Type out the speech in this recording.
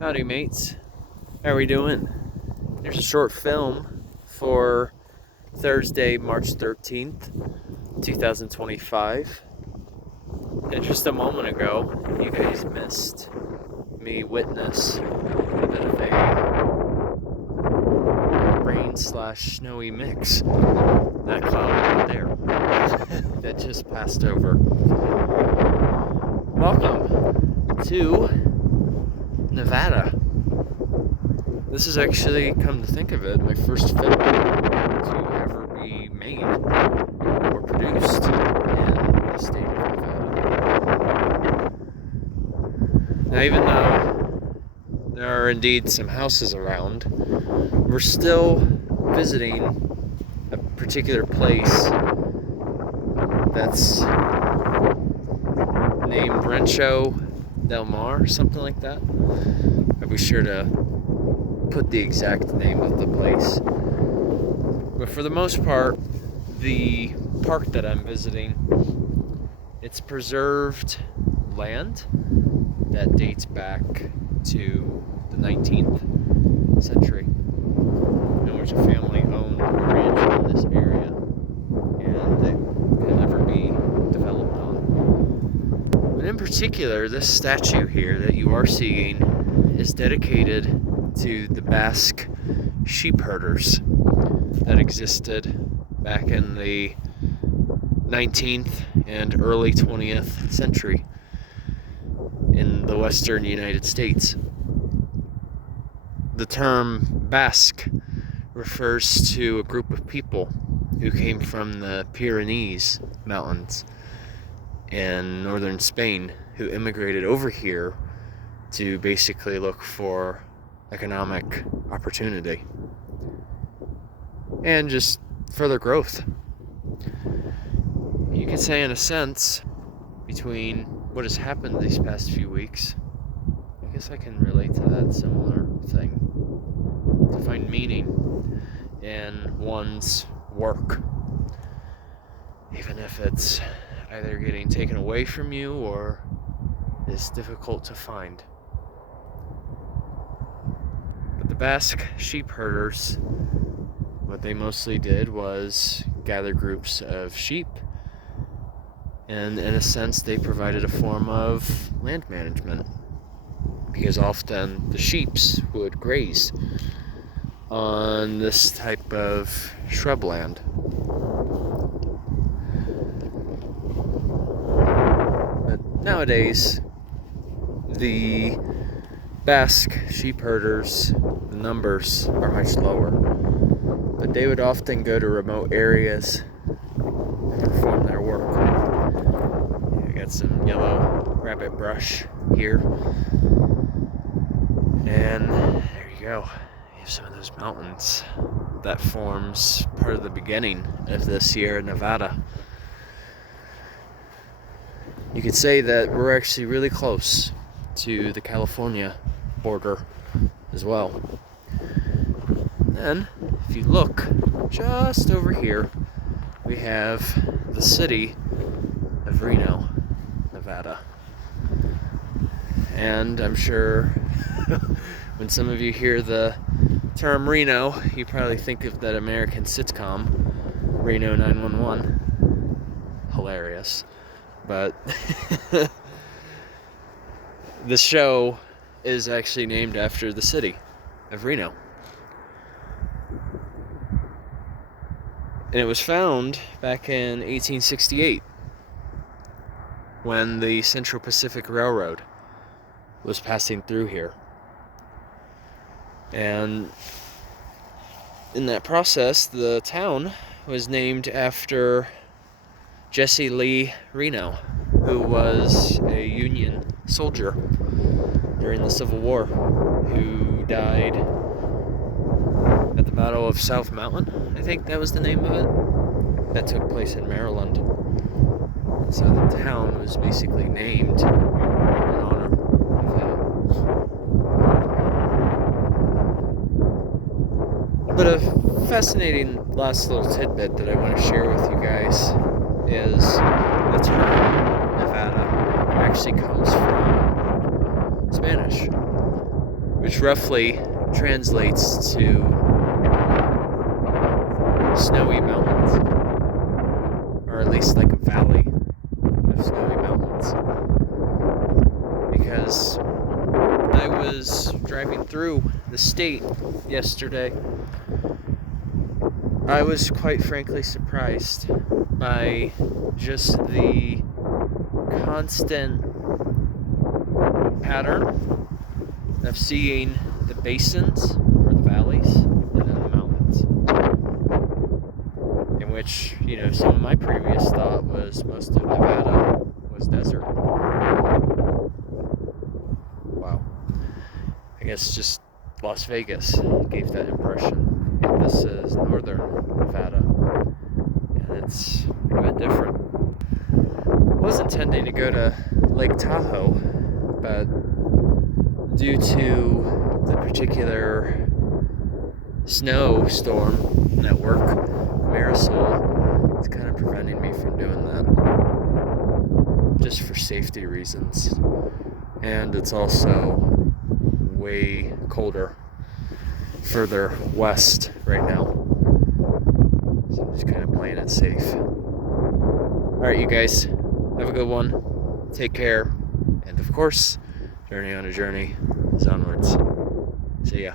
Howdy, mates. How are we doing? There's a short film for Thursday, March 13th, 2025. And just a moment ago, you guys missed me witness a bit of a rain slash snowy mix. That cloud right there that just passed over. Welcome to Nevada. This is actually, come to think of it, my first film to ever be made or produced in the state of Nevada. Now, even though there are indeed some houses around, we're still visiting a particular place that's named Rancho Del Mar, something like that. I'll be sure to put the exact name of the place. But for the most part, the park that I'm visiting, it's preserved land that dates back to the 19th century, in which a family owned a ranch in this area, and it can never be developed on. But in particular, this statue here that you are seeing is dedicated to the Basque sheep herders that existed back in the 19th and early 20th century in the western United States. The term Basque refers to a group of people who came from the Pyrenees Mountains in northern Spain who immigrated over here to basically look for economic opportunity and just further growth. You could say, in a sense, between what has happened these past few weeks, I guess I can relate to that similar thing. To find meaning in one's work, even if it's either getting taken away from you or is difficult to find. The Basque sheep herders, what they mostly did was gather groups of sheep, and in a sense they provided a form of land management, because often the sheeps would graze on this type of shrubland. But nowadays, the Basque sheep herders, the numbers are much lower, but they would often go to remote areas and perform their work. I got some yellow rabbit brush here, and there you go. You have some of those mountains that forms part of the beginning of this Sierra Nevada. You could say that we're actually really close to the California border as well. Then, if you look just over here, we have the city of Reno, Nevada. And I'm sure when some of you hear the term Reno, you probably think of that American sitcom, Reno 911. Hilarious. But the show is actually named after the city of Reno. And it was found back in 1868 when the Central Pacific Railroad was passing through here. And in that process, the town was named after Jesse Lee Reno, who was a Union soldier during the Civil War, who died at the Battle of South Mountain. I think that was the name of it. That took place in Maryland. So the town was basically named in honor of him. But a fascinating last little tidbit that I want to share with you guys is the term Nevada actually comes from Spanish. which roughly translates to snowy mountains, or at least like a valley of snowy mountains. Because I was driving through the state yesterday, I was quite frankly surprised by just the constant pattern of seeing the basins or the valleys and then the mountains, in which, some of my previous thought was most of Nevada was desert. Wow. I guess just Las Vegas gave that impression. This is northern Nevada, and it's a bit different. I was intending to go to Lake Tahoe, but due to the particular snowstorm at work, Marisol, it's kind of preventing me from doing that, just for safety reasons. And it's also way colder further west right now, so I'm just kind of playing it safe. Alright, you guys, have a good one, take care, and of course, journey on a journey is onwards. See ya.